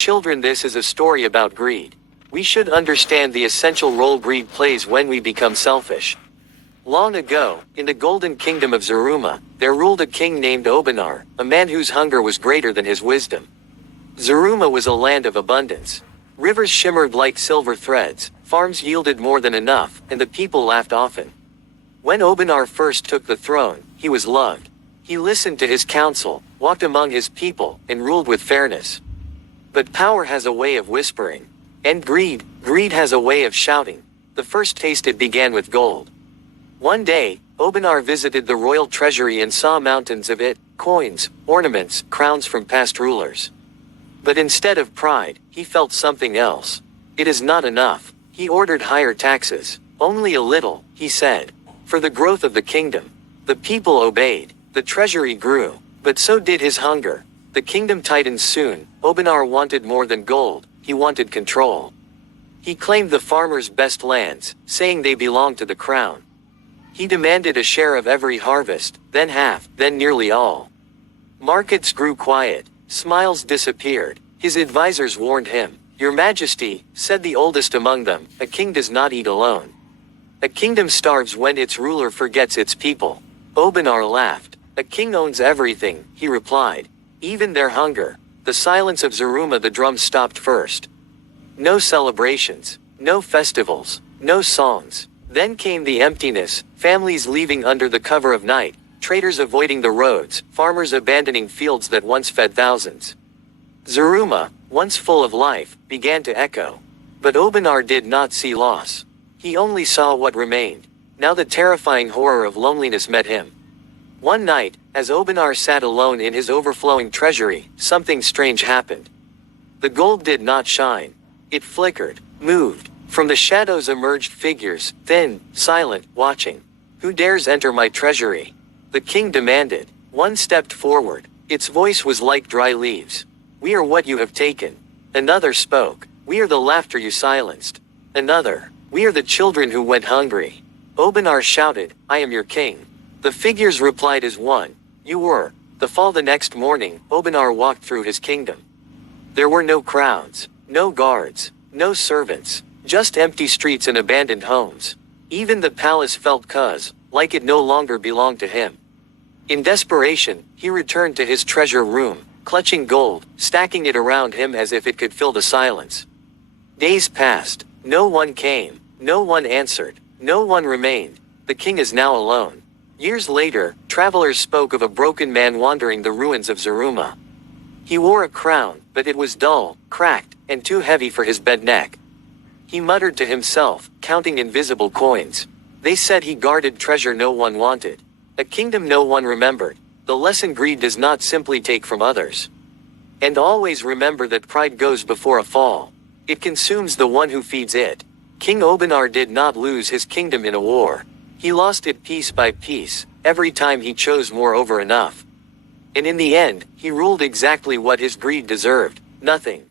Children, this is a story about greed. We should understand the essential role greed plays when we become selfish. Long ago, in the Golden Kingdom of Zaruma, there ruled a king named Obanar, a man whose hunger was greater than his wisdom. Zaruma was a land of abundance. Rivers shimmered like silver threads, farms yielded more than enough, and the people laughed often. When Obanar first took the throne, he was loved. He listened to his counsel, walked among his people, and ruled with fairness. But power has a way of whispering. And greed has a way of shouting. The first taste it began with gold. One day, Obanar visited the royal treasury and saw mountains of it, coins, ornaments, crowns from past rulers. But instead of pride, he felt something else. It is not enough. He ordered higher taxes. Only a little, he said. For the growth of the kingdom. The people obeyed. The treasury grew. But so did his hunger. The kingdom tightened soon. Obanar wanted more than gold. He wanted control. He claimed the farmers' best lands, saying they belonged to the crown. He demanded a share of every harvest, then half, then nearly all. Markets grew quiet. Smiles disappeared. His advisors warned him. "Your Majesty," said the oldest among them, "a king does not eat alone. A kingdom starves when its ruler forgets its people." Obanar laughed. "A king owns everything," he replied. "Even their hunger." The silence of Zaruma, the drums stopped first. No celebrations. No festivals. No songs. Then came the emptiness, families leaving under the cover of night, traders avoiding the roads, farmers abandoning fields that once fed thousands. Zaruma, once full of life, began to echo. But Obanar did not see loss. He only saw what remained. Now the terrifying horror of loneliness met him. One night, as Obanar sat alone in his overflowing treasury, something strange happened. The gold did not shine. It flickered, moved. From the shadows emerged figures, thin, silent, watching. "Who dares enter my treasury?" the king demanded. One stepped forward. Its voice was like dry leaves. "We are what you have taken." Another spoke. "We are the laughter you silenced." Another. "We are the children who went hungry." Obanar shouted, "I am your king." The figures replied as one. "You were." The next morning, Obanar walked through his kingdom. There were no crowds, no guards, no servants, just empty streets and abandoned homes. Even the palace felt like it no longer belonged to him. In desperation, he returned to his treasure room, clutching gold, stacking it around him as if it could fill the silence. Days passed. No one came. No one answered. No one remained. The king is now alone. Years later, travelers spoke of a broken man wandering the ruins of Zaruma. He wore a crown, but it was dull, cracked, and too heavy for his bent neck. He muttered to himself, counting invisible coins. They said he guarded treasure no one wanted. A kingdom no one remembered. The lesson: greed does not simply take from others. And always remember that pride goes before a fall. It consumes the one who feeds it. King Obanar did not lose his kingdom in a war. He lost it piece by piece, every time he chose more over enough. And in the end, he ruled exactly what his greed deserved: nothing.